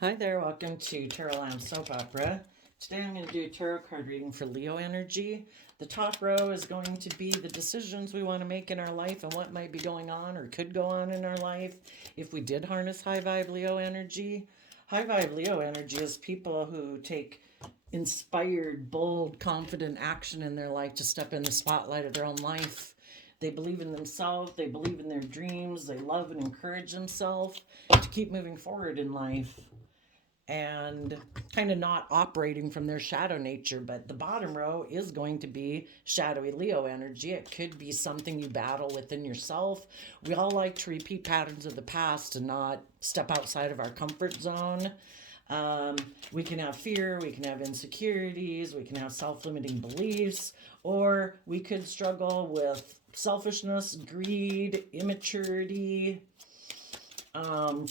Hi there, welcome to Tarot Lamb Soap Opera. Today I'm going to do a tarot card reading for Leo energy. The top row is going to be the decisions we want to make in our life and what might be going on or could go on in our life if we did harness high vibe Leo energy. High vibe Leo energy is people who take inspired, bold, confident action in their life to step in the spotlight of their own life. They believe in themselves, they believe in their dreams, they love and encourage themselves to keep moving forward in life and kind of not operating from their shadow nature. But the bottom row is going to be shadowy Leo energy. It could be something you battle within yourself. We all like to repeat patterns of the past and not step outside of our comfort zone. We can have fear, we can have insecurities, we can have self limiting beliefs, or we could struggle with selfishness, greed, immaturity,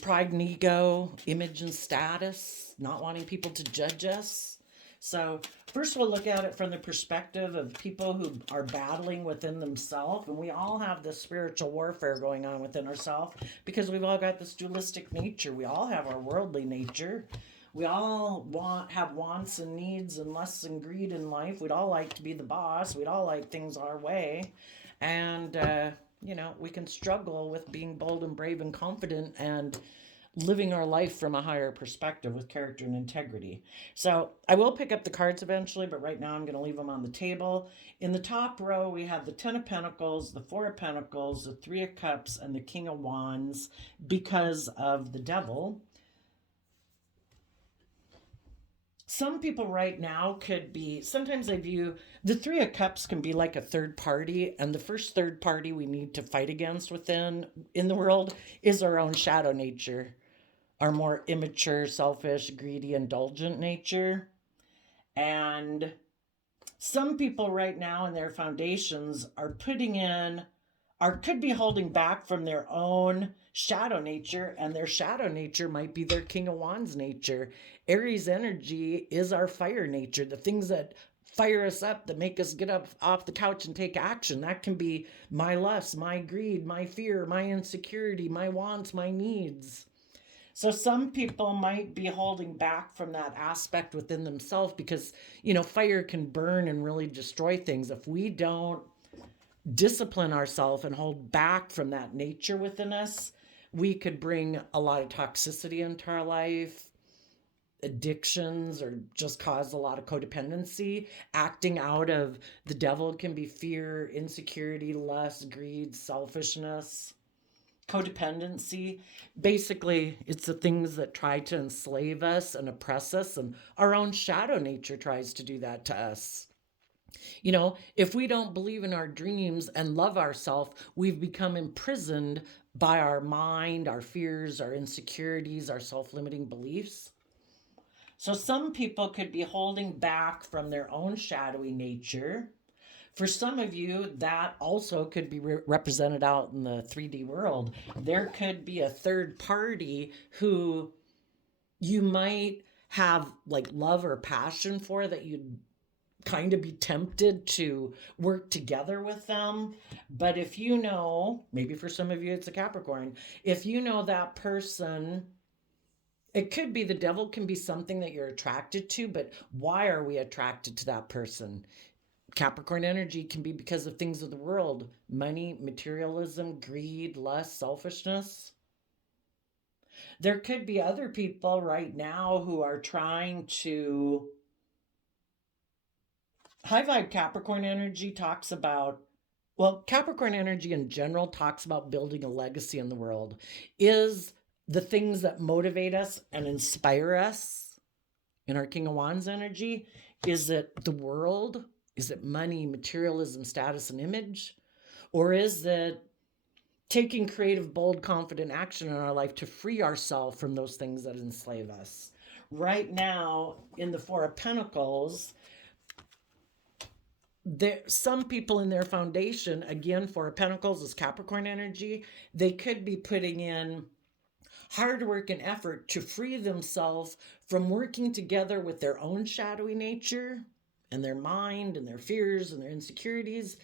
pride and ego, image and status, not wanting people to judge us. So, first we'll look at it from the perspective of people who are battling within themselves. And we all have this spiritual warfare going on within ourselves because we've all got this dualistic nature. We all have our worldly nature. We all have wants and needs and lusts and greed in life. We'd all like to be the boss. We'd all like things our way. And, we can struggle with being bold and brave and confident and living our life from a higher perspective with character and integrity. So I will pick up the cards eventually, but right now I'm going to leave them on the table. In the top row, we have the Ten of Pentacles, the Four of Pentacles, the Three of Cups, and the King of Wands because of the Devil. Some people right now could be, sometimes I view the Three of Cups can be like a third party, and the first third party we need to fight against within in the world is our own shadow nature, our more immature, selfish, greedy, indulgent nature. And some people right now in their foundations are putting in or could be holding back from their own shadow nature, and their shadow nature might be their King of Wands nature. Aries energy is our fire nature, the things that fire us up, that make us get up off the couch and take action. That can be my lust, my greed, my fear, my insecurity, my wants, my needs. So some people might be holding back from that aspect within themselves because, fire can burn and really destroy things. If we don't discipline ourselves and hold back from that nature within us, we could bring a lot of toxicity into our life, addictions, or just cause a lot of codependency. Acting out of the devil can be fear, insecurity, lust, greed, selfishness, codependency. Basically, it's the things that try to enslave us and oppress us, and our own shadow nature tries to do that to us. If we don't believe in our dreams and love ourselves, we've become imprisoned by our mind, our fears, our insecurities, our self limiting beliefs. So some people could be holding back from their own shadowy nature. For some of you, that also could be represented out in the 3D world. There could be a third party who you might have like love or passion for, that you'd kind of be tempted to work together with them. But if maybe for some of you it's a Capricorn, if that person, it could be the devil, can be something that you're attracted to, but why are we attracted to that person? Capricorn energy can be because of things of the world: money, materialism, greed, lust, selfishness. There could be other people right now who are trying to. High vibe Capricorn energy talks about, Capricorn energy in general talks about building a legacy in the world. Is the things that motivate us and inspire us in our King of Wands energy, is it the world? Is it money, materialism, status, and image? Or is it taking creative, bold, confident action in our life to free ourselves from those things that enslave us? Right now, in the Four of Pentacles, some people in their foundation, again, Four of Pentacles is Capricorn energy, they could be putting in hard work and effort to free themselves from working together with their own shadowy nature and their mind and their fears and their insecurities,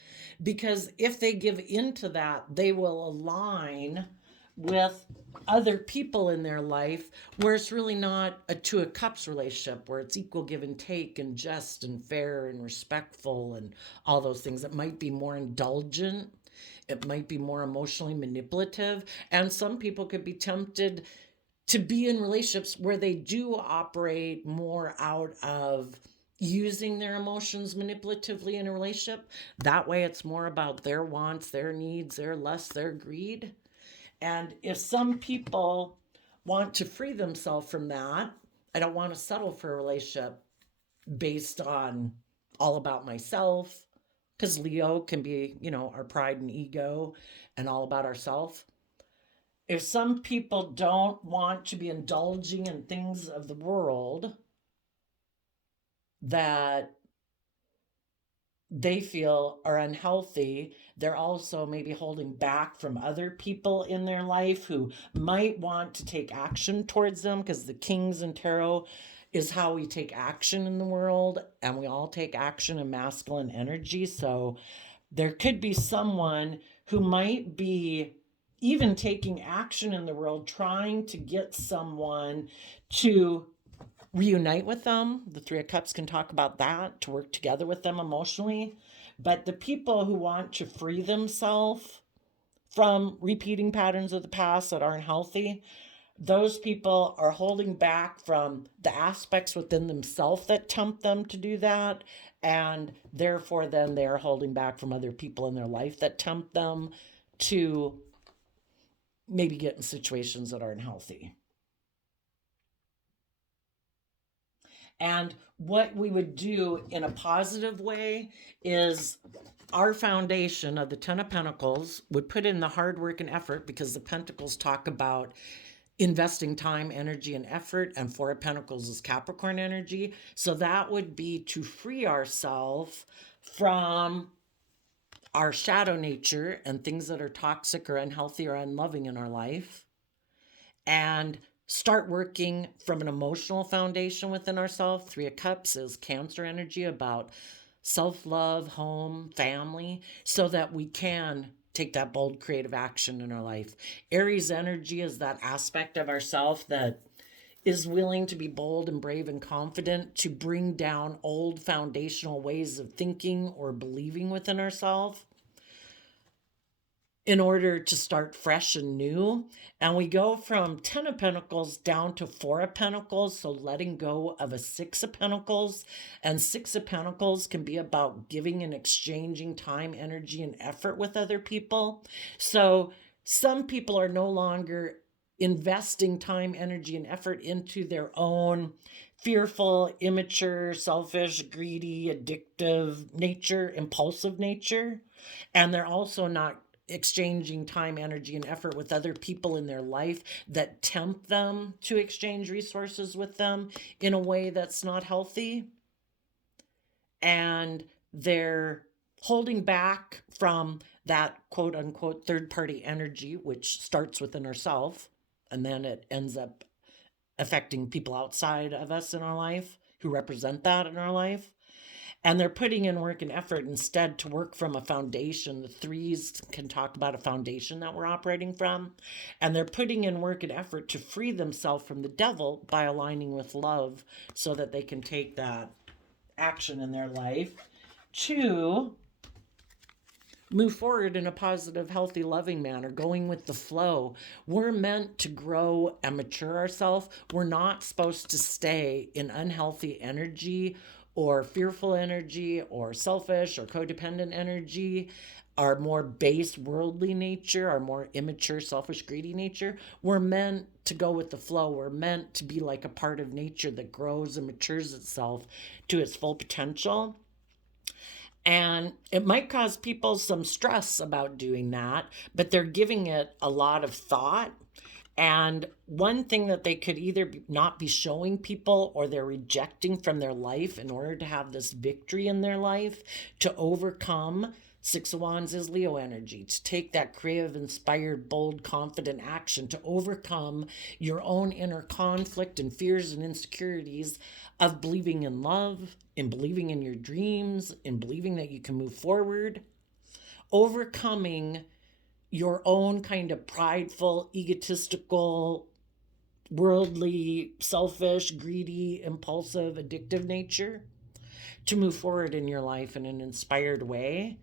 because if they give into that, they will align with other people in their life where it's really not a two of cups relationship where it's equal give and take and just and fair and respectful and all those things. It might be more indulgent, it might be more emotionally manipulative, and some people could be tempted to be in relationships where they do operate more out of using their emotions manipulatively in a relationship. That way it's more about their wants, their needs, their lust, their greed. And if some people want to free themselves from that, I don't want to settle for a relationship based on all about myself, because Leo can be, our pride and ego and all about ourself. If some people don't want to be indulging in things of the world that they feel are unhealthy, they're also maybe holding back from other people in their life who might want to take action towards them, because the Kings in Tarot is how we take action in the world, and we all take action in masculine energy. So there could be someone who might be even taking action in the world, trying to get someone to reunite with them. The Three of Cups can talk about that, to work together with them emotionally. But the people who want to free themselves from repeating patterns of the past that aren't healthy, those people are holding back from the aspects within themselves that tempt them to do that. And therefore, then they're holding back from other people in their life that tempt them to maybe get in situations that aren't healthy. And what we would do in a positive way is our foundation of the Ten of Pentacles would put in the hard work and effort, because the Pentacles talk about investing time, energy, and effort, and Four of Pentacles is Capricorn energy. So that would be to free ourselves from our shadow nature and things that are toxic or unhealthy or unloving in our life, and start working from an emotional foundation within ourselves. Three of Cups is Cancer energy, about self-love, home, family, so that we can take that bold creative action in our life. Aries energy is that aspect of ourself that is willing to be bold and brave and confident, to bring down old foundational ways of thinking or believing within ourselves in order to start fresh and new. And we go from 10 of Pentacles down to 4 of Pentacles, so letting go of a 6 of Pentacles. And 6 of Pentacles can be about giving and exchanging time, energy, and effort with other people. So some people are no longer investing time, energy, and effort into their own fearful, immature, selfish, greedy, addictive nature, impulsive nature. And they're also not exchanging time, energy, and effort with other people in their life that tempt them to exchange resources with them in a way that's not healthy. And they're holding back from that quote unquote third party energy, which starts within ourselves, and then it ends up affecting people outside of us in our life who represent that in our life. And they're putting in work and effort instead to work from a foundation. The threes can talk about a foundation that we're operating from. And they're putting in work and effort to free themselves from the devil by aligning with love, so that they can take that action in their life to move forward in a positive, healthy, loving manner, going with the flow. We're meant to grow and mature ourselves. We're not supposed to stay in unhealthy energy or fearful energy or selfish or codependent energy, our more base worldly nature, our more immature, selfish, greedy nature. We're meant to go with the flow. We're meant to be like a part of nature that grows and matures itself to its full potential. And it might cause people some stress about doing that, but they're giving it a lot of thought. And one thing that they could either not be showing people, or they're rejecting from their life in order to have this victory in their life, to overcome. Six of Wands is Leo energy, to take that creative, inspired, bold, confident action to overcome your own inner conflict and fears and insecurities of believing in love, in believing in your dreams, in believing that you can move forward, overcoming your own kind of prideful, egotistical, worldly, selfish, greedy, impulsive, addictive nature to move forward in your life in an inspired way.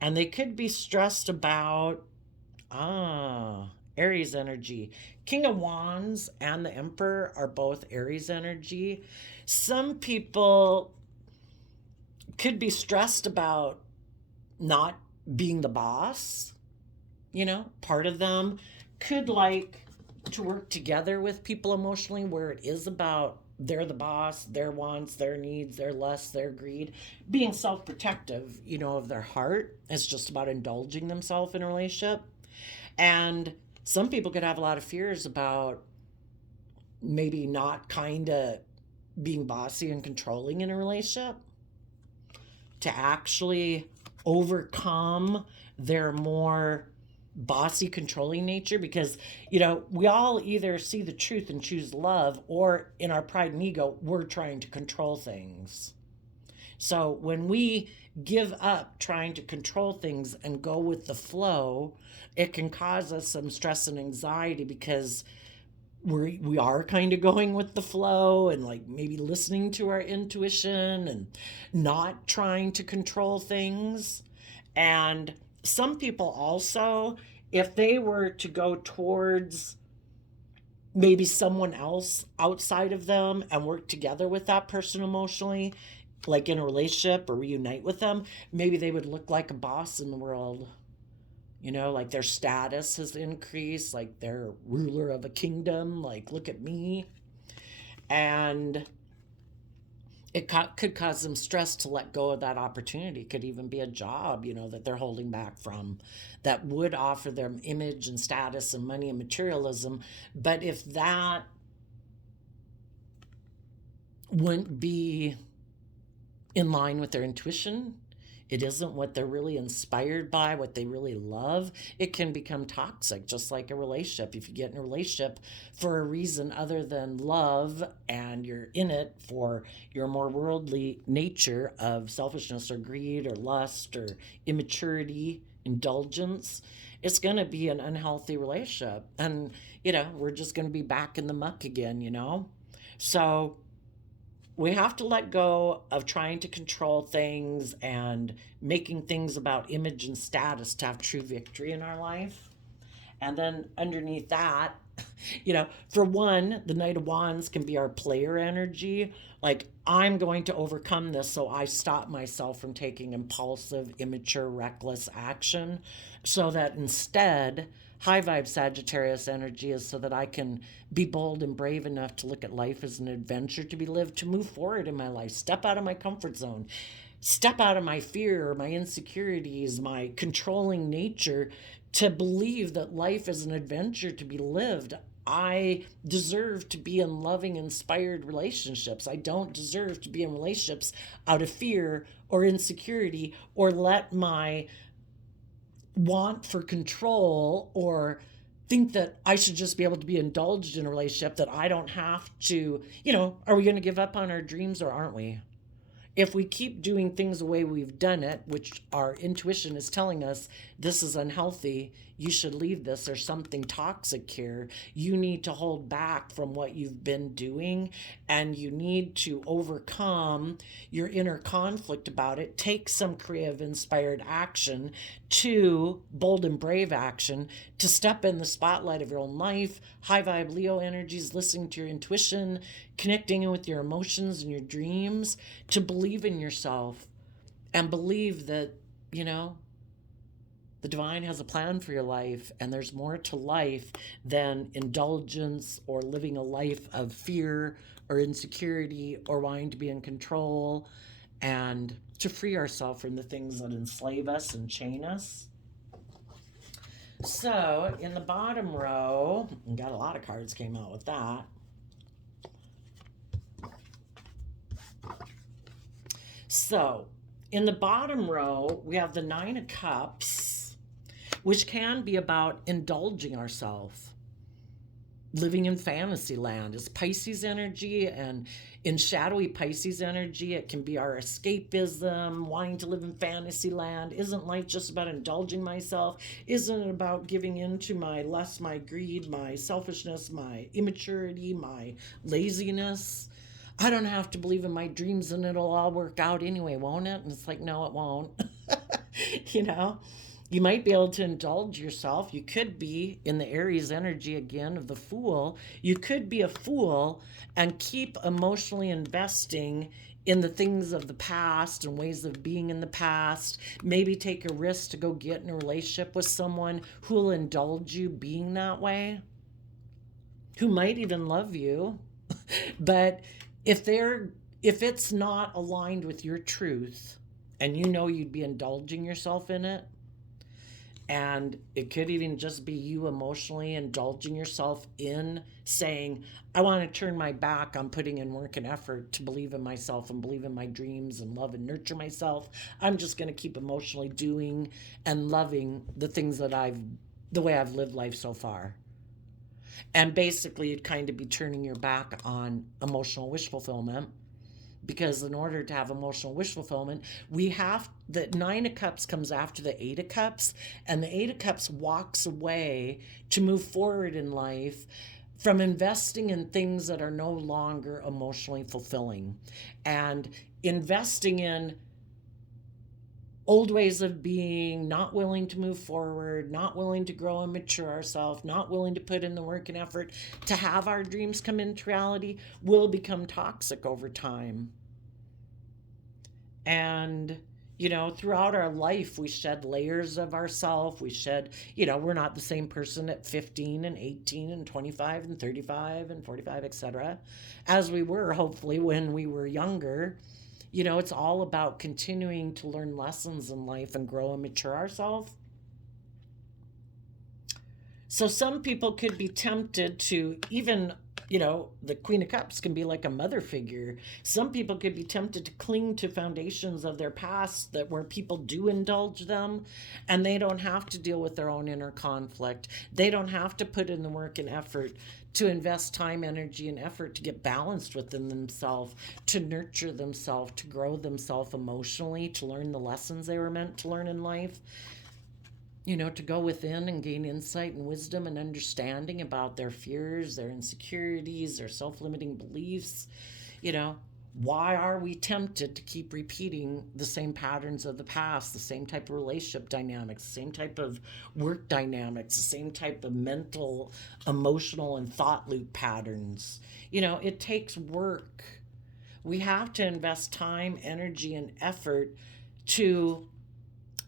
And they could be stressed about, Aries energy. King of Wands and the Emperor are both Aries energy. Some people could be stressed about not being the boss. Part of them could like to work together with people emotionally where it is about they're the boss, their wants, their needs, their lusts, their greed, being self protective, of their heart. It's just about indulging themselves in a relationship. And some people could have a lot of fears about maybe not kind of being bossy and controlling in a relationship to actually overcome their more bossy, controlling nature, because we all either see the truth and choose love, or in our pride and ego we're trying to control things. So when we give up trying to control things and go with the flow, it can cause us some stress and anxiety, because we are kind of going with the flow and like maybe listening to our intuition and not trying to control things. And some people also, if they were to go towards maybe someone else outside of them and work together with that person emotionally, like in a relationship or reunite with them, maybe they would look like a boss in the world. Like their status has increased, like they're ruler of a kingdom, like, look at me. And it could cause them stress to let go of that opportunity. It could even be a job, that they're holding back from, that would offer them image and status and money and materialism. But if that wouldn't be in line with their intuition, it isn't what they're really inspired by, what they really love, it can become toxic, just like a relationship. If you get in a relationship for a reason other than love, and you're in it for your more worldly nature of selfishness or greed or lust or immaturity, indulgence, it's going to be an unhealthy relationship. And, we're just going to be back in the muck again. So we have to let go of trying to control things and making things about image and status to have true victory in our life. And then underneath that, for one, the Knight of Wands can be our player energy. Like, I'm going to overcome this, so I stop myself from taking impulsive, immature, reckless action, so that instead, high vibe Sagittarius energy is so that I can be bold and brave enough to look at life as an adventure to be lived, to move forward in my life, step out of my comfort zone, step out of my fear, my insecurities, my controlling nature, to believe that life is an adventure to be lived. I deserve to be in loving, inspired relationships. I don't deserve to be in relationships out of fear or insecurity, or let my want for control or think that I should just be able to be indulged in a relationship, that I don't have to, are we going to give up on our dreams, or aren't we? If we keep doing things the way we've done it, which our intuition is telling us this is unhealthy, you should leave this, there's something toxic here, you need to hold back from what you've been doing, and you need to overcome your inner conflict about it, take some creative, inspired action, to bold and brave action, to step in the spotlight of your own life. High vibe Leo energies, listening to your intuition, connecting with your emotions and your dreams, to believe in yourself and believe that, the divine has a plan for your life, and there's more to life than indulgence or living a life of fear or insecurity or wanting to be in control, and to free ourselves from the things that enslave us and chain us. So in the bottom row, and got a lot of cards came out with that. So in the bottom row, we have the Nine of Cups, which can be about indulging ourselves. living in fantasy land. It's Pisces energy, and in shadowy Pisces energy, it can be our escapism, wanting to live in fantasy land. Isn't life just about indulging myself? Isn't it about giving in to my lust, my greed, my selfishness, my immaturity, my laziness? I don't have to believe in my dreams and it'll all work out anyway, won't it? And it's like, no, it won't. you know? You might be able to indulge yourself. You could be in the Aries energy again of the fool. You could be a fool and keep emotionally investing in the things of the past and ways of being in the past. Maybe take a risk to go get in a relationship with someone who will indulge you being that way, who might even love you. But if it's not aligned with your truth and you know you'd be indulging yourself in it, and it could even just be you emotionally indulging yourself in saying, I want to turn my back on putting in work and effort to believe in myself and believe in my dreams and love and nurture myself. I'm just going to keep emotionally doing and loving the things the way I've lived life so far. And basically, you'd kind of be turning your back on emotional wish fulfillment, because in order to have emotional wish fulfillment, the Nine of Cups comes after the Eight of Cups, and the Eight of Cups walks away to move forward in life from investing in things that are no longer emotionally fulfilling and investing in old ways of being, not willing to move forward, not willing to grow and mature ourselves, not willing to put in the work and effort to have our dreams come into reality, will become toxic over time. And throughout our life, we shed layers of ourselves. We shed, we're not the same person at 15 and 18 and 25 and 35 and 45, etc., as we were, hopefully, when we were younger. It's all about continuing to learn lessons in life and grow and mature ourselves. So some people could be tempted to even, the Queen of Cups can be like a mother figure. Some people could be tempted to cling to foundations of their past where people do indulge them, and they don't have to deal with their own inner conflict. They don't have to put in the work and effort to invest time, energy, and effort to get balanced within themselves, to nurture themselves, to grow themselves emotionally, to learn the lessons they were meant to learn in life. To go within and gain insight and wisdom and understanding about their fears, their insecurities, their self-limiting beliefs. Why are we tempted to keep repeating the same patterns of the past, the same type of relationship dynamics, the same type of work dynamics, the same type of mental, emotional, and thought loop patterns? It takes work. We have to invest time, energy, and effort to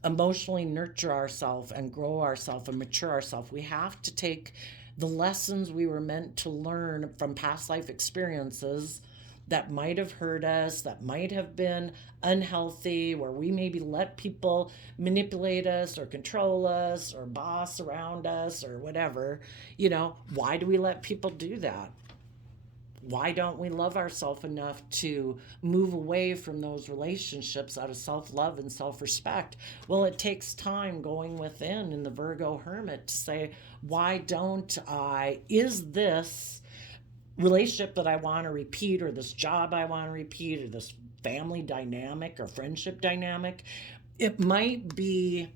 emotionally nurture ourselves and grow ourselves and mature ourselves. We have to take the lessons we were meant to learn from past life experiences that might have hurt us, that might have been unhealthy, where we maybe let people manipulate us or control us or boss around us or whatever. Why do we let people do that? Why don't we love ourselves enough to move away from those relationships out of self-love and self-respect? Well, it takes time going within in the Virgo Hermit to say, why don't I? Is this relationship that I want to repeat, or this job I want to repeat, or this family dynamic or friendship dynamic? It might be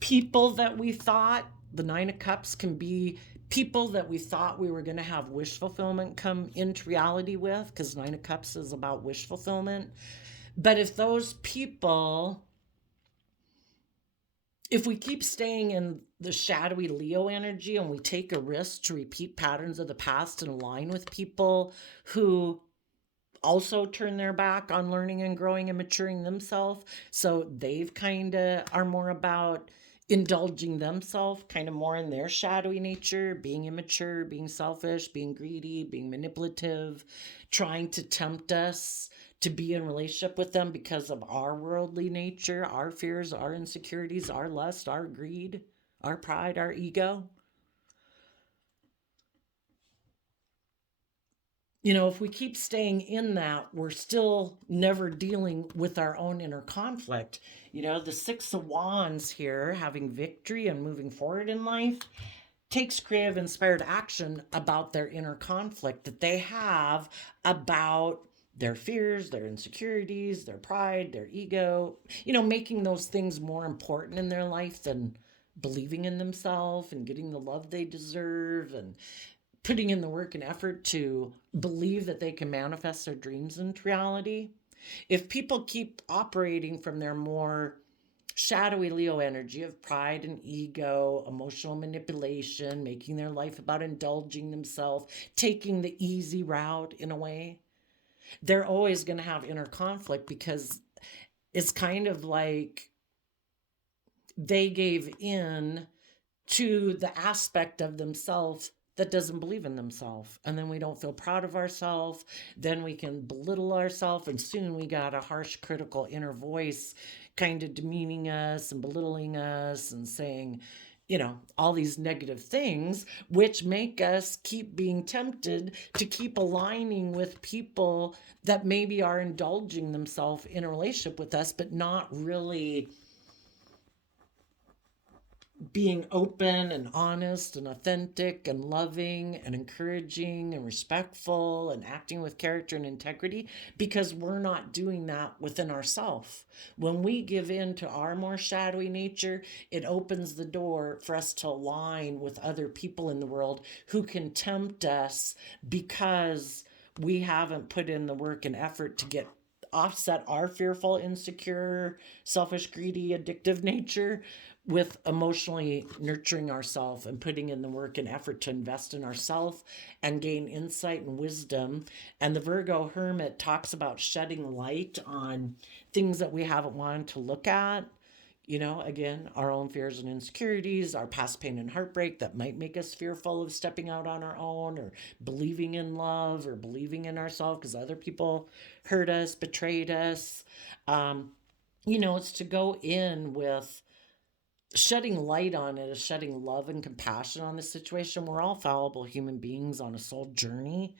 people that we thought, the Nine of Cups can be people that we thought we were going to have wish fulfillment come into reality with, because Nine of Cups is about wish fulfillment. But if those people, if we keep staying in the shadowy Leo energy and we take a risk to repeat patterns of the past and align with people who also turn their back on learning and growing and maturing themselves, so they've kind of are more about indulging themselves, kind of more in their shadowy nature, being immature, being selfish, being greedy, being manipulative, trying to tempt us to be in relationship with them because of our worldly nature, our fears, our insecurities, our lust, our greed, our pride, our ego. if we keep staying in that, we're still never dealing with our own inner conflict. The Six of Wands here, having victory and moving forward in life, takes creative, inspired action about their inner conflict that they have about their fears, their insecurities, their pride, their ego, making those things more important in their life than believing in themselves and getting the love they deserve and putting in the work and effort to believe that they can manifest their dreams into reality. If people keep operating from their more shadowy Leo energy of pride and ego, emotional manipulation, making their life about indulging themselves, taking the easy route in a way, they're always going to have inner conflict because it's kind of like they gave in to the aspect of themselves that doesn't believe in themselves. And then we don't feel proud of ourselves. Then we can belittle ourselves. And soon we got a harsh, critical inner voice kind of demeaning us and belittling us and saying, all these negative things, which make us keep being tempted to keep aligning with people that maybe are indulging themselves in a relationship with us, but not really being open and honest and authentic and loving and encouraging and respectful and acting with character and integrity, because we're not doing that within ourselves. When we give in to our more shadowy nature, it opens the door for us to align with other people in the world who can tempt us because we haven't put in the work and effort to get offset our fearful, insecure, selfish, greedy, addictive nature with emotionally nurturing ourselves and putting in the work and effort to invest in ourselves and gain insight and wisdom. And the Virgo Hermit talks about shedding light on things that we haven't wanted to look at. Again, our own fears and insecurities, our past pain and heartbreak that might make us fearful of stepping out on our own or believing in love or believing in ourselves because other people hurt us, betrayed us. It's to go in with shedding light on it, is shedding love and compassion on the situation. We're all fallible human beings on a soul journey.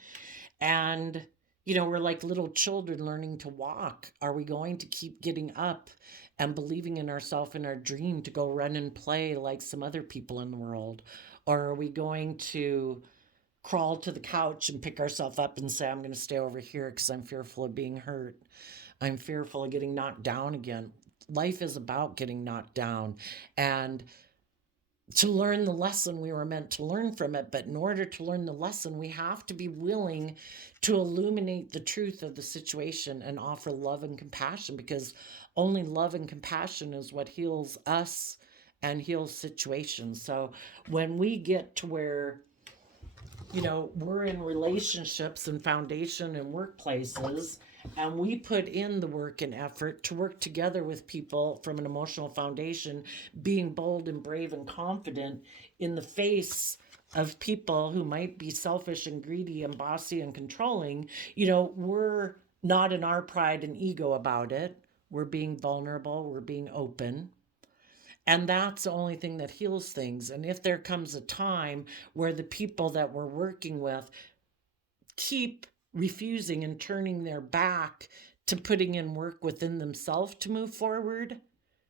And, we're like little children learning to walk. Are we going to keep getting up and believing in ourselves and our dream to go run and play like some other people in the world? Or are we going to crawl to the couch and pick ourselves up and say, I'm going to stay over here because I'm fearful of being hurt? I'm fearful of getting knocked down again. Life is about getting knocked down and to learn the lesson we were meant to learn from it. But in order to learn the lesson, we have to be willing to illuminate the truth of the situation and offer love and compassion, because only love and compassion is what heals us and heals situations. So when we get to where we're in relationships and foundation and workplaces, and we put in the work and effort to work together with people from an emotional foundation, being bold and brave and confident in the face of people who might be selfish and greedy and bossy and controlling, we're not in our pride and ego about it. We're being vulnerable, we're being open. And that's the only thing that heals things. And if there comes a time where the people that we're working with keep refusing and turning their back to putting in work within themselves to move forward,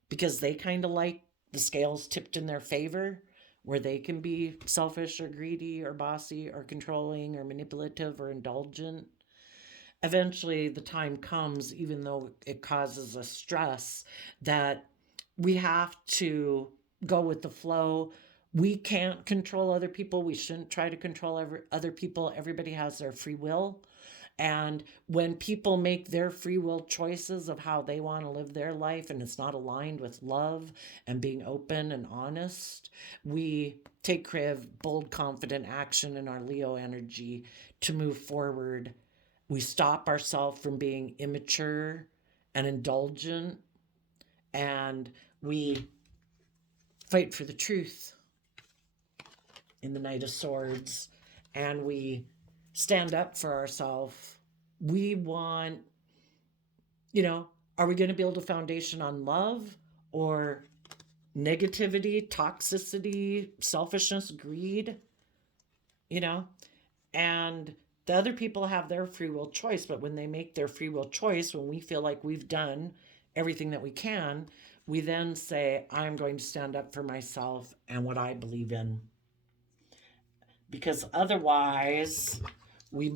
because they kind of like the scales tipped in their favor, where they can be selfish or greedy or bossy or controlling or manipulative or indulgent, eventually the time comes, even though it causes us stress, that we have to go with the flow. We can't control other people. We shouldn't try to control other people. Everybody has their free will. And when people make their free will choices of how they want to live their life, and it's not aligned with love and being open and honest, we take creative, bold, confident action in our Leo energy to move forward. We stop ourselves from being immature and indulgent, and we fight for the truth in the Knight of Swords, and we stand up for ourselves. We want, are we going to build a foundation on love or negativity, toxicity, selfishness, greed? And The other people have their free will choice, but when they make their free will choice, when we feel like we've done everything that we can, we then say, I'm going to stand up for myself and what I believe in. Because otherwise, we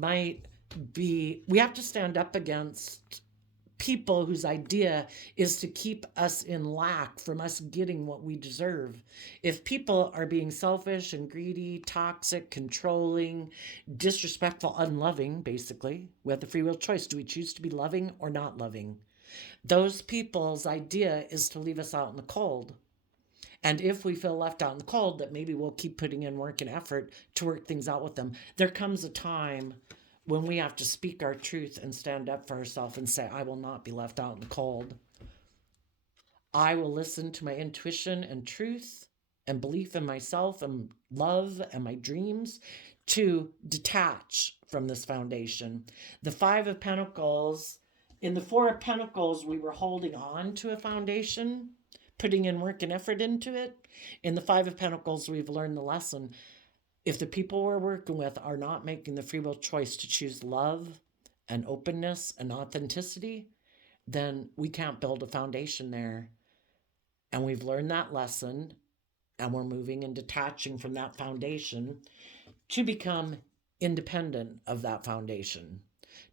have to stand up against people whose idea is to keep us in lack from us getting what we deserve. If people are being selfish and greedy, toxic, controlling, disrespectful, unloving, basically, we have the free will choice. Do we choose to be loving or not loving? Those people's idea is to leave us out in the cold. And if we feel left out in the cold, that maybe we'll keep putting in work and effort to work things out with them. There comes a time when we have to speak our truth and stand up for ourselves and say, I will not be left out in the cold. I will listen to my intuition and truth and belief in myself and love and my dreams to detach from this foundation. The Five of Pentacles, in the Four of Pentacles, we were holding on to a foundation, putting in work and effort into it. In the Five of Pentacles, we've learned the lesson. If the people we're working with are not making the free will choice to choose love and openness and authenticity, then we can't build a foundation there. And we've learned that lesson, and we're moving and detaching from that foundation to become independent of that foundation,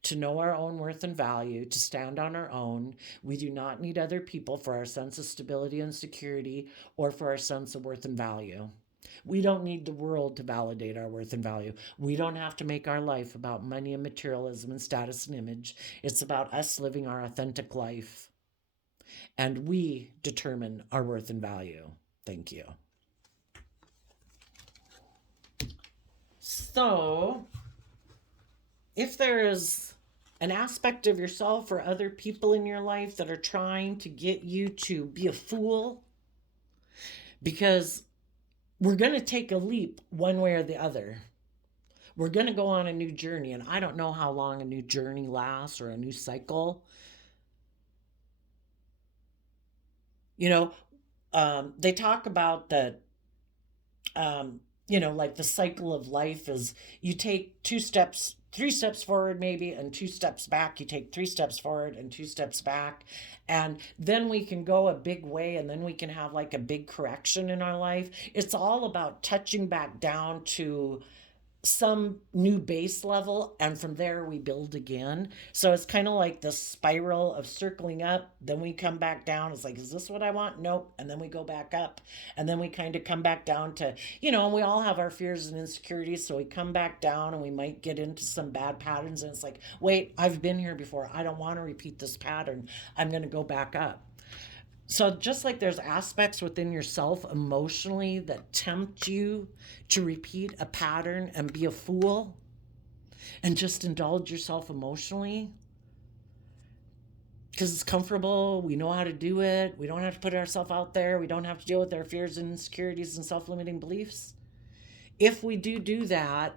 to know our own worth and value, to stand on our own. We do not need other people for our sense of stability and security or for our sense of worth and value. We don't need the world to validate our worth and value. We don't have to make our life about money and materialism and status and image. It's about us living our authentic life. And we determine our worth and value. Thank you. So, if there is an aspect of yourself or other people in your life that are trying to get you to be a fool, because we're going to take a leap one way or the other. We're going to go on a new journey, and I don't know how long a new journey lasts or a new cycle. You know, they talk about that, like the cycle of life is you take 3 steps forward maybe, and 2 steps back. You take 3 steps forward and 2 steps back. And then we can go a big way, and then we can have like a big correction in our life. It's all about touching back down to some new base level, and from there we build again. So it's kind of like the spiral of circling up, then we come back down. It's like, is this what I want? Nope. And then we go back up, and then we kind of come back down to, and we all have our fears and insecurities, so we come back down and we might get into some bad patterns, and it's like, wait, I've been here before, I don't want to repeat this pattern, I'm going to go back up. So just like there's aspects within yourself emotionally that tempt you to repeat a pattern and be a fool and just indulge yourself emotionally because it's comfortable, we know how to do it, we don't have to put ourselves out there, we don't have to deal with our fears and insecurities and self-limiting beliefs. If we do that,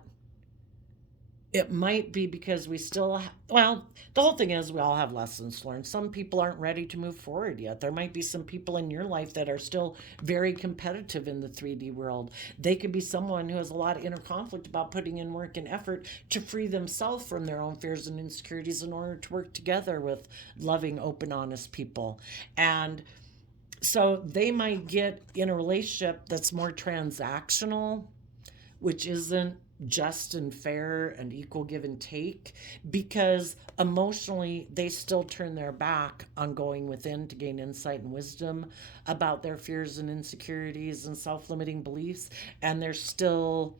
it might be because we still the whole thing is we all have lessons learned. Some people aren't ready to move forward yet. There might be some people in your life that are still very competitive in the 3D world. They could be someone who has a lot of inner conflict about putting in work and effort to free themselves from their own fears and insecurities in order to work together with loving, open, honest people. And so they might get in a relationship that's more transactional, which isn't just and fair and equal give and take, because emotionally they still turn their back on going within to gain insight and wisdom about their fears and insecurities and self-limiting beliefs, and they're still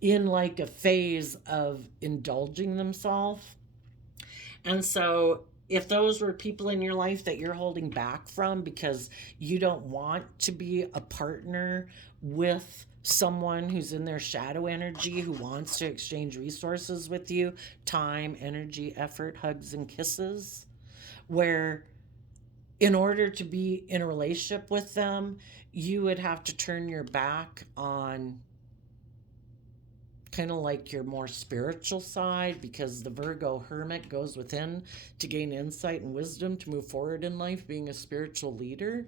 in like a phase of indulging themselves. And so if those were people in your life that you're holding back from because you don't want to be a partner with someone who's in their shadow energy, who wants to exchange resources with you, time, energy, effort, hugs, and kisses, where in order to be in a relationship with them, you would have to turn your back on kind of like your more spiritual side, because the Virgo hermit goes within to gain insight and wisdom to move forward in life, being a spiritual leader.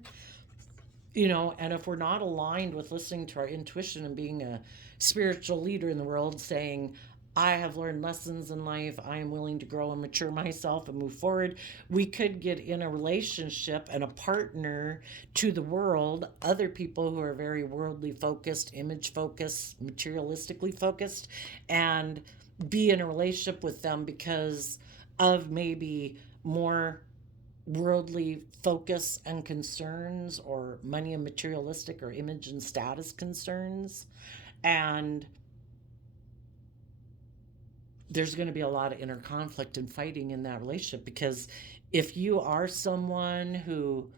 And if we're not aligned with listening to our intuition and being a spiritual leader in the world, saying, I have learned lessons in life. I am willing to grow and mature myself and move forward. We could get in a relationship and a partner to the world, other people who are very worldly focused, image focused, materialistically focused, and be in a relationship with them because of maybe more worldly focus and concerns, or money and materialistic or image and status concerns. And there's going to be a lot of inner conflict and fighting in that relationship, because if you are someone who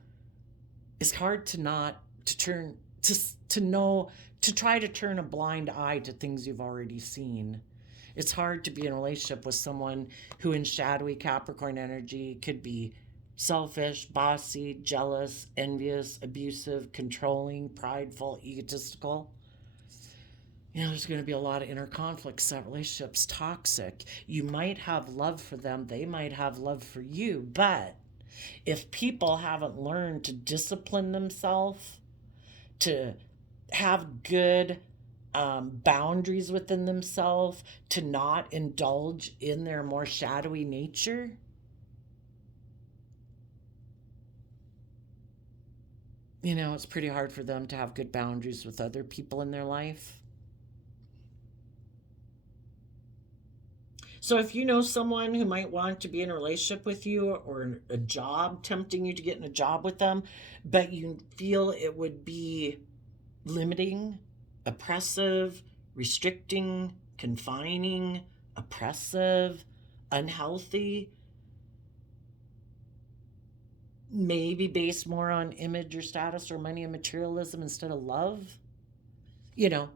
is hard to not to turn to know, to try to turn a blind eye to things you've already seen, it's hard to be in a relationship with someone who in shadowy Capricorn energy could be selfish, bossy, jealous, envious, abusive, controlling, prideful, egotistical. There's going to be a lot of inner conflicts. That relationship's toxic. You might have love for them, they might have love for you, but if people haven't learned to discipline themselves, to have good boundaries within themselves, to not indulge in their more shadowy nature, it's pretty hard for them to have good boundaries with other people in their life. So if you know someone who might want to be in a relationship with you, or a job, tempting you to get in a job with them, but you feel it would be limiting, oppressive, restricting, confining, oppressive, unhealthy, maybe based more on image or status or money and materialism instead of love,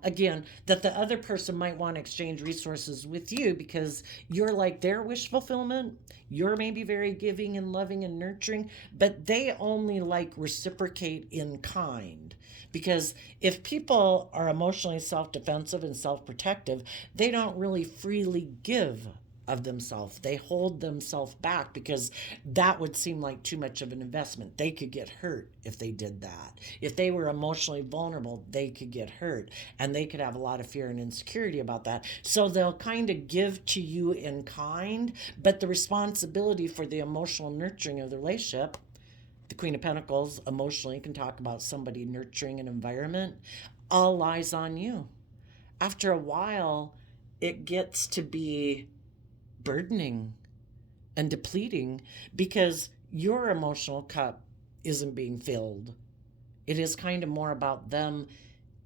again, that the other person might want to exchange resources with you because you're like their wish fulfillment. You're maybe very giving and loving and nurturing, but they only like reciprocate in kind. Because if people are emotionally self defensive and self protective, they don't really freely give of themselves. They hold themselves back because that would seem like too much of an investment. They could get hurt if they did that. If they were emotionally vulnerable, they could get hurt, and they could have a lot of fear and insecurity about that. So they'll kind of give to you in kind, but the responsibility for the emotional nurturing of the relationship, the Queen of Pentacles emotionally can talk about somebody nurturing an environment, all lies on you. After a while, it gets to be burdening and depleting because your emotional cup isn't being filled. It is kind of more about them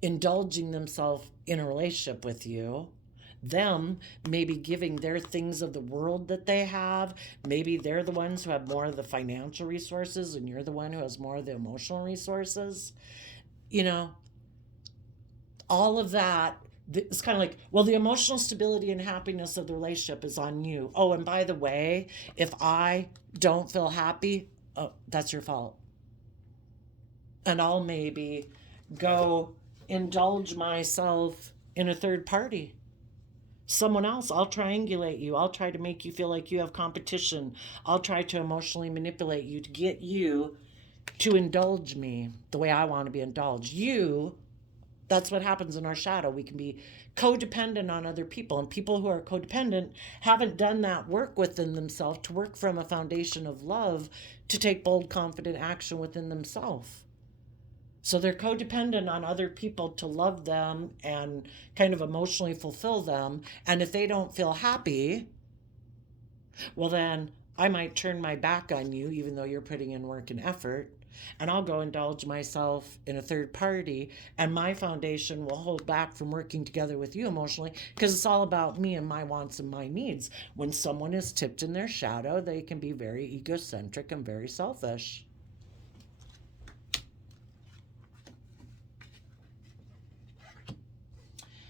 indulging themselves in a relationship with you, them maybe giving their things of the world that they have. Maybe they're the ones who have more of the financial resources and you're the one who has more of the emotional resources. All of that, it's kind of like, well, the emotional stability and happiness of the relationship is on you. Oh, and by the way, if I don't feel happy, oh, that's your fault. And I'll maybe go indulge myself in a third party, someone else. I'll triangulate you. I'll try to make you feel like you have competition. I'll try to emotionally manipulate you to get you to indulge me the way I want to be indulged. That's what happens in our shadow. We can be codependent on other people, and people who are codependent haven't done that work within themselves to work from a foundation of love to take bold, confident action within themselves. So they're codependent on other people to love them and kind of emotionally fulfill them. And if they don't feel happy, well, then I might turn my back on you, even though you're putting in work and effort, and I'll go indulge myself in a third party, and my foundation will hold back from working together with you emotionally because it's all about me and my wants and my needs. When someone is tipped in their shadow, they can be very egocentric and very selfish.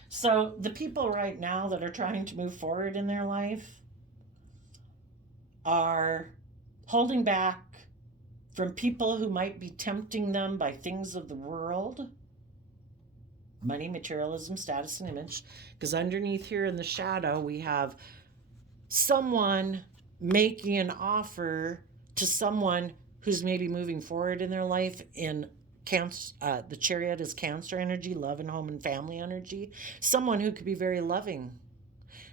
So the people right now that are trying to move forward in their life are holding back from people who might be tempting them by things of the world, money, materialism, status, and image. Because underneath here in the shadow, we have someone making an offer to someone who's maybe moving forward in their life in Cancer. The Chariot is Cancer energy, love and home and family energy. Someone who could be very loving,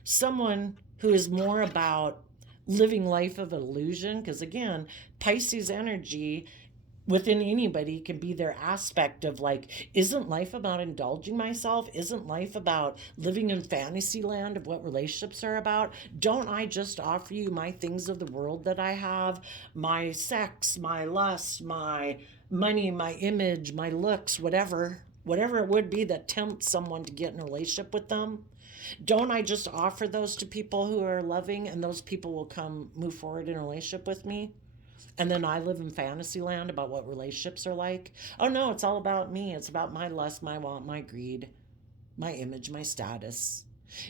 someone who is more about living life of illusion, because again, Pisces energy within anybody can be their aspect of like, isn't life about indulging myself? Isn't life about living in fantasy land of what relationships are about? Don't I just offer you my things of the world that I have, my sex, my lust, my money, my image, my looks, whatever it would be that tempts someone to get in a relationship with them? Don't I just offer those to people who are loving, and those people will come move forward in a relationship with me? And then I live in fantasy land about what relationships are like. Oh no, it's all about me. It's about my lust, my want, my greed, my image, my status.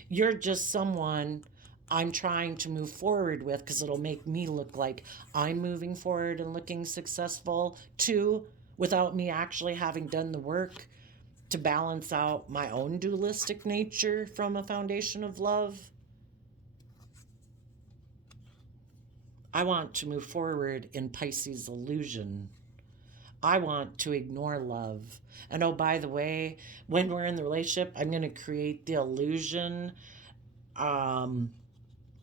You're just someone I'm trying to move forward with because it'll make me look like I'm moving forward and looking successful too, without me actually having done the work to balance out my own dualistic nature from a foundation of love. I want to move forward in Pisces illusion. I want to ignore love. And oh, by the way, when we're in the relationship, I'm going to create the illusion. Um,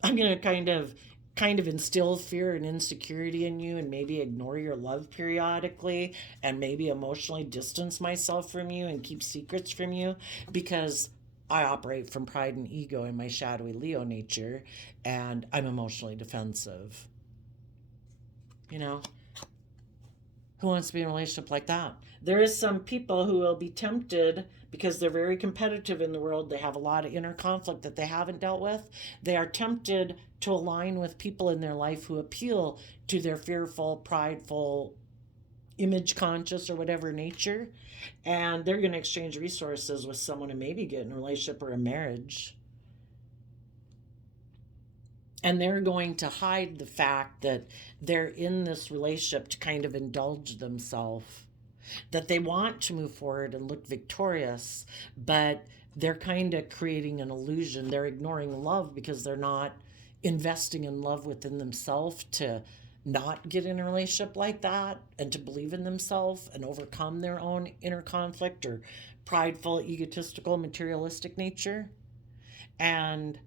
I'm going to kind of instill fear and insecurity in you, and maybe ignore your love periodically, and maybe emotionally distance myself from you and keep secrets from you, because I operate from pride and ego in my shadowy Leo nature, and I'm emotionally defensive. You know, who wants to be in a relationship like that? There is some people who will be tempted because they're very competitive in the world. They have a lot of inner conflict that they haven't dealt with. They are tempted to align with people in their life who appeal to their fearful, prideful, image conscious, or whatever nature. And they're going to exchange resources with someone and maybe get in a relationship or a marriage. And they're going to hide the fact that they're in this relationship to kind of indulge themselves, that they want to move forward and look victorious, but they're kind of creating an illusion. They're ignoring love because they're not investing in love within themselves to not get in a relationship like that, and to believe in themselves and overcome their own inner conflict or prideful, egotistical, materialistic nature. And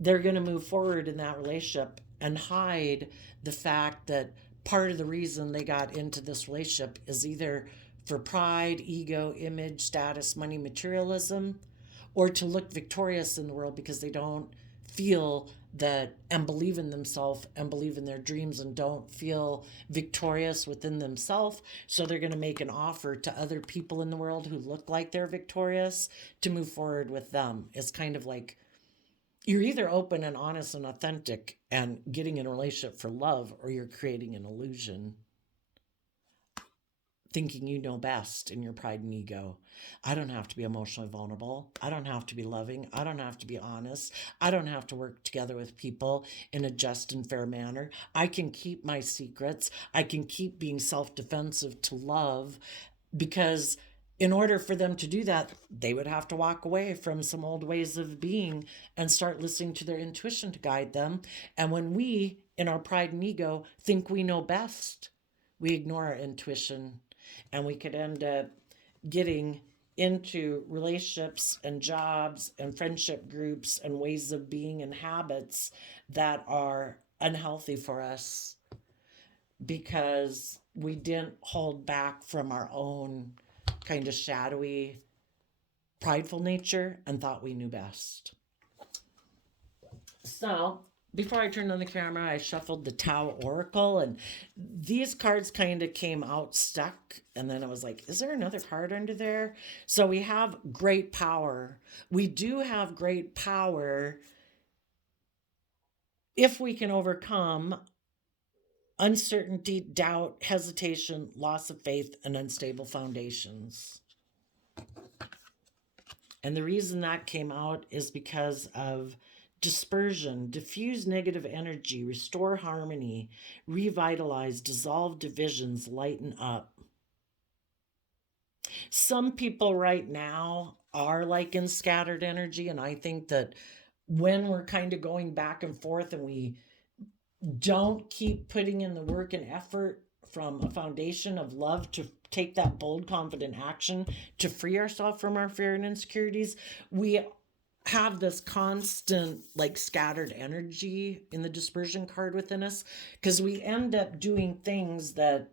they're going to move forward in that relationship and hide the fact that part of the reason they got into this relationship is either for pride, ego, image, status, money, materialism, or to look victorious in the world because they don't feel that and believe in themselves and believe in their dreams and don't feel victorious within themselves. So they're going to make an offer to other people in the world who look like they're victorious to move forward with them. It's kind of like you're either open and honest and authentic and getting in a relationship for love, or you're creating an illusion, thinking you know best in your pride and ego. I don't have to be emotionally vulnerable. I don't have to be loving. I don't have to be honest. I don't have to work together with people in a just and fair manner. I can keep my secrets. I can keep being self-defensive to love, because in order for them to do that, they would have to walk away from some old ways of being and start listening to their intuition to guide them. And when we, in our pride and ego, think we know best, we ignore our intuition, and we could end up getting into relationships and jobs and friendship groups and ways of being and habits that are unhealthy for us because we didn't hold back from our own kind of shadowy, prideful nature and thought we knew best. So, before I turned on the camera, I shuffled the Tao Oracle, and these cards kind of came out stuck. And then I was like, is there another card under there? So we have great power. We do have great power if we can overcome uncertainty, doubt, hesitation, loss of faith, and unstable foundations. And the reason that came out is because of dispersion, diffuse negative energy, restore harmony, revitalize, dissolve divisions, lighten up. Some people right now are like in scattered energy, and I think that when we're kind of going back and forth and we don't keep putting in the work and effort from a foundation of love to take that bold, confident action to free ourselves from our fear and insecurities, we have this constant like scattered energy in the dispersion card within us, because we end up doing things that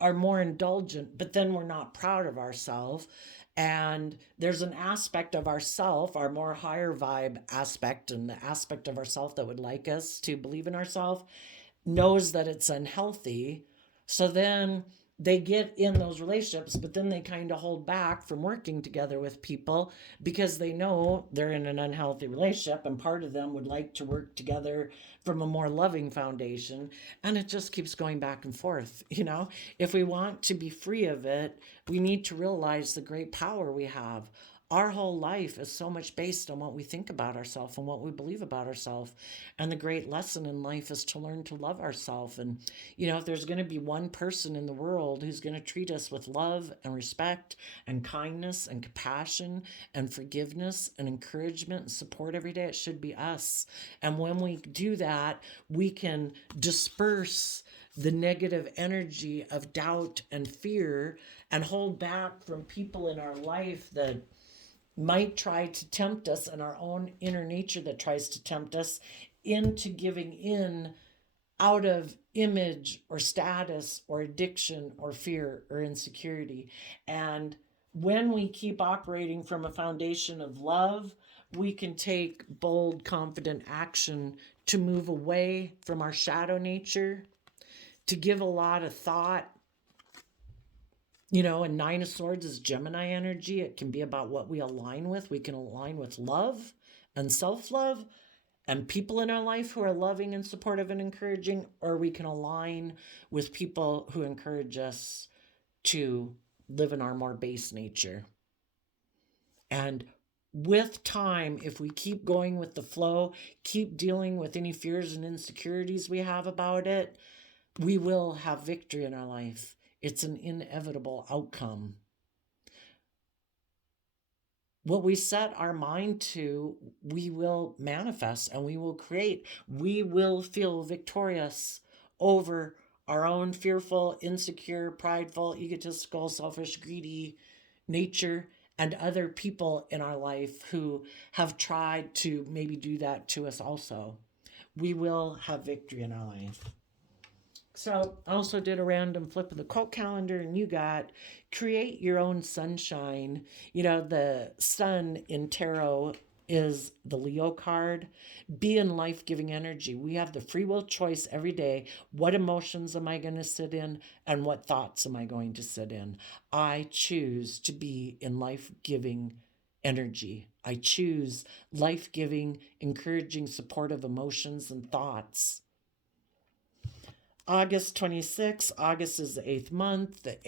are more indulgent, but then we're not proud of ourselves. And there's an aspect of ourself, our more higher vibe aspect, and the aspect of ourself that would like us to believe in ourselves, knows that it's unhealthy. So then they get in those relationships, but then they kind of hold back from working together with people because they know they're in an unhealthy relationship, and part of them would like to work together from a more loving foundation. And it just keeps going back and forth. If we want to be free of it, we need to realize the great power we have. Our whole life is so much based on what we think about ourselves and what we believe about ourselves. And the great lesson in life is to learn to love ourselves. And, if there's going to be one person in the world who's going to treat us with love and respect and kindness and compassion and forgiveness and encouragement and support every day, it should be us. And when we do that, we can disperse the negative energy of doubt and fear and hold back from people in our life that might try to tempt us, and our own inner nature that tries to tempt us into giving in out of image or status or addiction or fear or insecurity. And when we keep operating from a foundation of love, we can take bold, confident action to move away from our shadow nature, to give a lot of thought. And Nine of Swords is Gemini energy. It can be about what we align with. We can align with love and self-love and people in our life who are loving and supportive and encouraging, or we can align with people who encourage us to live in our more base nature. And with time, if we keep going with the flow, keep dealing with any fears and insecurities we have about it, we will have victory in our life. It's an inevitable outcome. What we set our mind to, we will manifest and we will create. We will feel victorious over our own fearful, insecure, prideful, egotistical, selfish, greedy nature, and other people in our life who have tried to maybe do that to us also. We will have victory in our life. So I also did a random flip of the quote calendar, and you got create your own sunshine. The sun in tarot is the Leo card. Be in life-giving energy. We have the free will choice every day. What emotions am I going to sit in, and what thoughts am I going to sit in? I choose to be in life-giving energy. I choose life-giving, encouraging, supportive emotions and thoughts. August 26th. August is the 8th month. The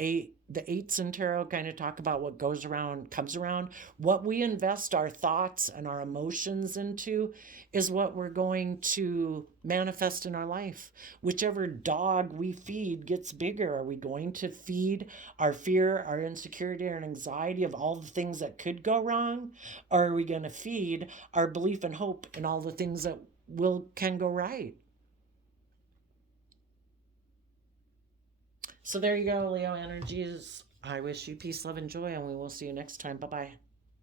eights in tarot kind of talk about what goes around comes around. What we invest our thoughts and our emotions into is what we're going to manifest in our life. Whichever dog we feed gets bigger. Are we going to feed our fear, our insecurity, our anxiety of all the things that could go wrong? Or are we going to feed our belief and hope in all the things that can go right? So there you go, Leo energies. I wish you peace, love, and joy, and we will see you next time. Bye bye.